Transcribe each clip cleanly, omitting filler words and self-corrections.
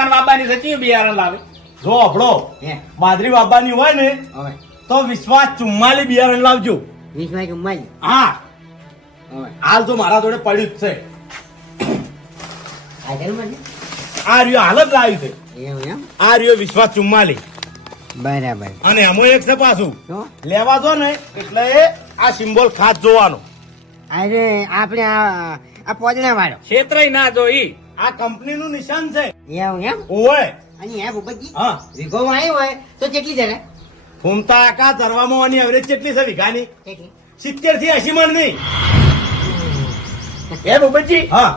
કાન બાબાની સચી બિયારણ લાવે જો આપણો હે બાજરી બાબાની હોય ને હવે તો વિશ્વાસ 44 બિયારણ લાવજો. 20 માં હા હવે હાલ તો મારા જોડે પડ્યું જ છે. આગળ મને આ રહ્યો હાલ જ લાવ્યું છે. એવું એમ આ રહ્યો વિશ્વાસ 44 બરાબર અને એમાં એક છે પાછું શું લેવા જો ને એટલે આ સિમ્બોલ ખાસ જોવાનો. અરે આપણે આ પોદણા વાળો ક્ષેત્રય ના જોઈ આ કંપનીનું નિશાન છે. એવું એમ ઓય અને હે ભૂપતજી હા વિગોમાં આવ્યો હોય તો કેટલી જરા ફૂમતા આકા ધરવામાં આની એવરેજ કેટલી છે વીઘાની? કેટલી 70 થી 80 મણ નહીં. એ ભૂપતજી હા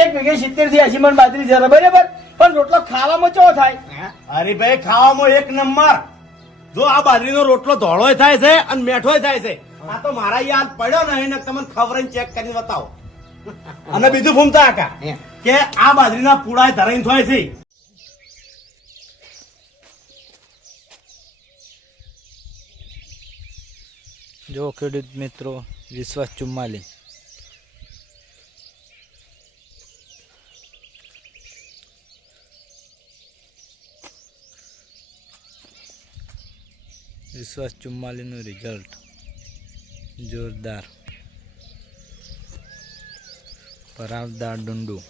એક વીઘે 70 થી 80 મણ બાજરી જરા બરાબર પણ રોટલો ખાવામાં ચો થાય હા અરે ભાઈ ખાવામાં એક નંબર. જો આ બાજરીનો રોટલો ધોળોય થાય છે અને મેઠોય થાય છે. આ તો મારા યાદ પડ્યો ને એને તમને ખવરાઈને ચેક કરીને બતાવો. અને બીજું ફૂમતા આકા હે કે આ બાજરીના પૂળાય ધરાઈને થાય છે. જો ખેડૂત મિત્રો વિશ્વાસ 44 વિશ્વાસ 44 નું રિઝલ્ટ જોરદાર ભરાવદાર ડુંડું